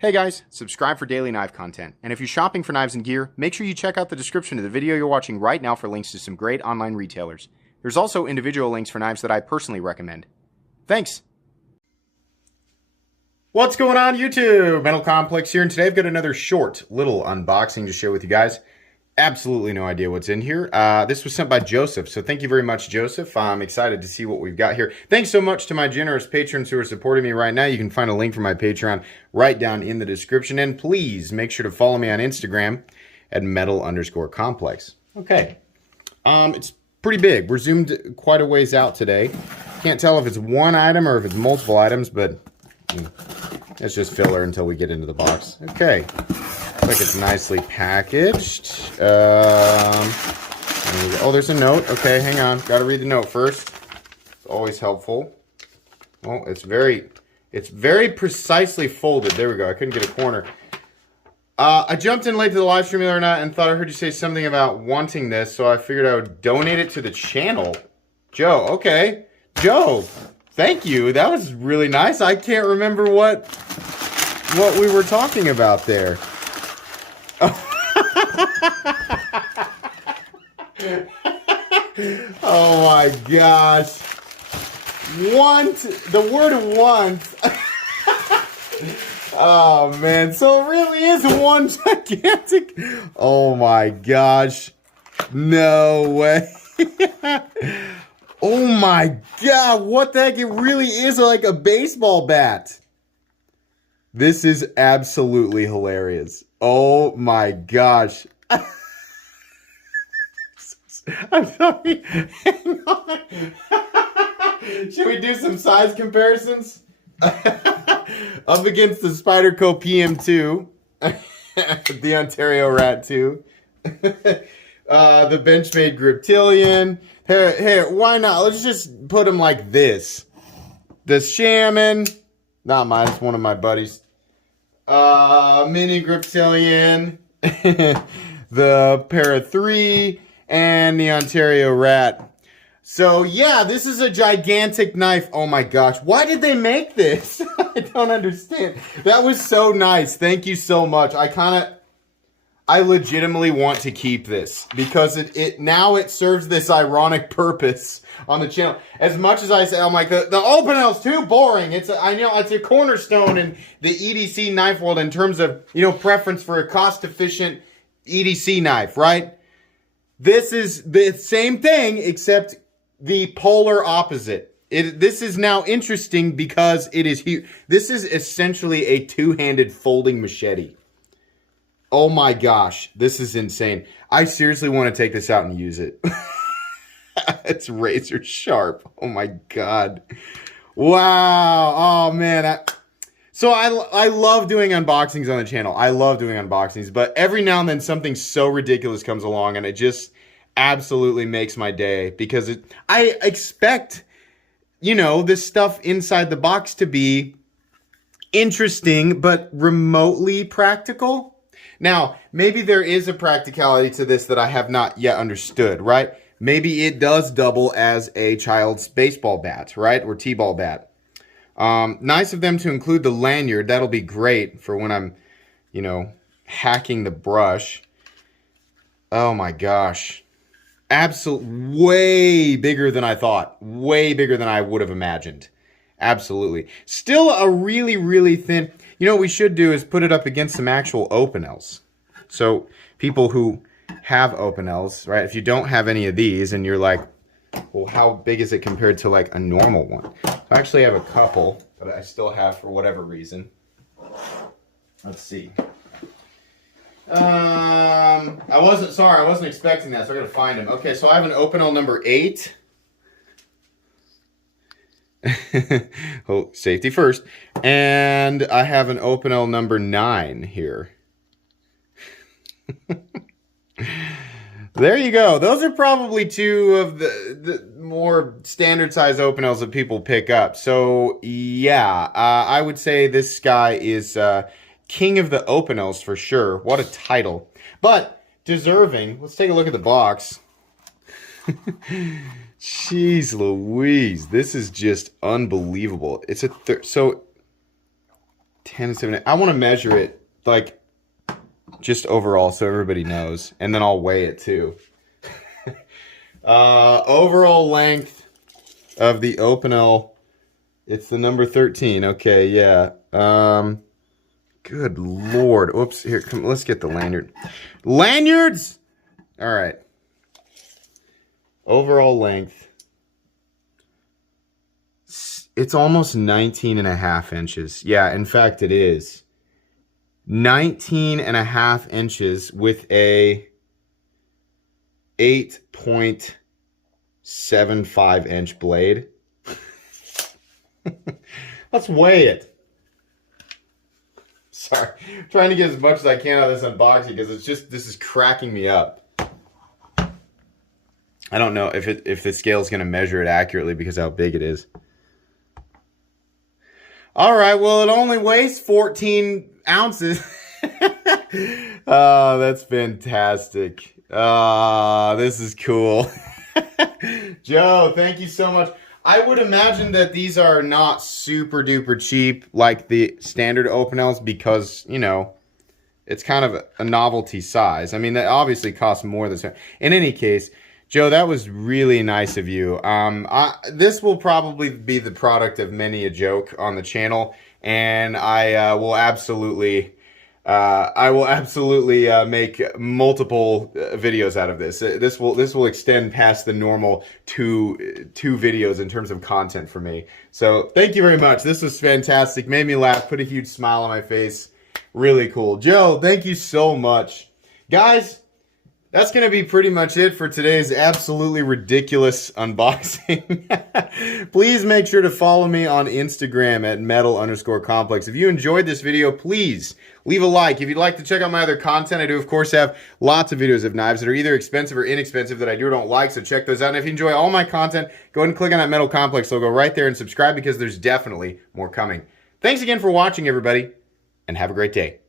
Hey guys, subscribe for daily knife content. And if you're shopping for knives and gear, make sure you check out the description of the video you're watching right now for links to some great online retailers. There's also individual links for knives that I personally recommend. Thanks! What's going on YouTube? Metal Complex here, and today I've got another short little unboxing to share with you guys. Absolutely no idea what's in here. This was sent by Joseph, so thank you very much, Joseph. I'm excited to see what we've got here. Thanks so much to my generous patrons who are supporting me right now. You can find a link for my Patreon right down in the description, and please make sure to follow me on Instagram at metal_complex. Okay, it's pretty big. We're zoomed quite a ways out today. Can't tell if it's one item or if it's multiple items, but it's just filler until we get into the box. Okay. Looks like it's nicely packaged. Oh, there's a note. Okay, hang on. Got to read the note first. It's always helpful. Well, it's very precisely folded. There we go. I couldn't get a corner. I jumped in late to the live stream the other night and thought I heard you say something about wanting this, so I figured I would donate it to the channel. Joe, okay. Joe, thank you. That was really nice. I can't remember what we were talking about there. Oh my gosh. The word want. Oh man, so it really is one gigantic. Oh my gosh. No way. Oh my god, what the heck? It really is like a baseball bat. This is absolutely hilarious. Oh my gosh. I'm sorry. Hang on. Should we do some size comparisons? Up against the Spyderco PM2. The Ontario Rat 2. The Benchmade Griptilian. Here, why not? Let's just put them like this. The Shaman. Not mine, it's one of my buddies. Mini Griptilian. The Para 3. And the Ontario Rat. So yeah, this is a gigantic knife. Oh my gosh. Why did they make this? I don't understand. That was so nice. Thank you so much. I legitimately want to keep this because now it serves this ironic purpose on the channel. As much as I say, I'm like, the Opinel's too boring. I know it's a cornerstone in the EDC knife world in terms of, preference for a cost-efficient EDC knife, right? This is the same thing, except the polar opposite. This is now interesting because it is huge. This is essentially a two-handed folding machete. Oh my gosh, this is insane. I seriously want to take this out and use it. It's razor sharp. Oh my god. Wow. Oh man. So I love doing unboxings on the channel. I love doing unboxings, but every now and then something so ridiculous comes along and it just absolutely makes my day because I expect, this stuff inside the box to be interesting, but remotely practical. Now, maybe there is a practicality to this that I have not yet understood, right? Maybe it does double as a child's baseball bat, right? Or t-ball bat. Nice of them to include the lanyard. That'll be great for when I'm, hacking the brush. Oh my gosh. Way bigger than I thought. Way bigger than I would have imagined. Absolutely. Still a really, really thin. What we should do is put it up against some actual Opinels. So people who have Opinels, right? If you don't have any of these and you're like, well, how big is it compared to like a normal one? So I actually have a couple that I still have for whatever reason. Let's see. I wasn't expecting that, so I gotta find them. Okay, so I have an Opinel number 8. Oh, safety first. And I have an Opinel number 9 here. There you go. Those are probably two of the more standard size Opinels that people pick up. So yeah, I would say this guy is king of the Opinels for sure. What a title. But deserving. Let's take a look at the box. Jeez Louise. This is just unbelievable. It's a so 10 7. I want to measure it like just overall so everybody knows, and then I'll weigh it too. Overall length of the Opinel, it's the number 13. Okay, yeah. Good Lord. Oops, here, come, let's get the lanyard. Lanyards! All right. Overall length. It's almost 19 and a half inches. Yeah, in fact, it is. 19 and a half inches with a 8.75 inch blade. Let's weigh it. Sorry, I'm trying to get as much as I can out of this unboxing because this is cracking me up. I don't know if the scale is going to measure it accurately because of how big it is. All right, well, it only weighs 14 ounces. Oh, that's fantastic. This is cool. Joe, thank you so much. I would imagine that these are not super duper cheap like the standard Opinels because, you know, it's kind of a novelty size. I mean, that obviously costs more than... In any case, Joe, that was really nice of you. This will probably be the product of many a joke on the channel, and I will absolutely make multiple videos out of this. This will extend past the normal two videos in terms of content for me. So thank you very much. This was fantastic. Made me laugh. Put a huge smile on my face. Really cool. Joe, thank you so much. Guys, that's going to be pretty much it for today's absolutely ridiculous unboxing. Please make sure to follow me on Instagram at metal_complex. If you enjoyed this video, please leave a like. If you'd like to check out my other content, I do, of course, have lots of videos of knives that are either expensive or inexpensive that I do or don't like, so check those out. And if you enjoy all my content, go ahead and click on that Metal Complex logo right there and subscribe because there's definitely more coming. Thanks again for watching, everybody, and have a great day.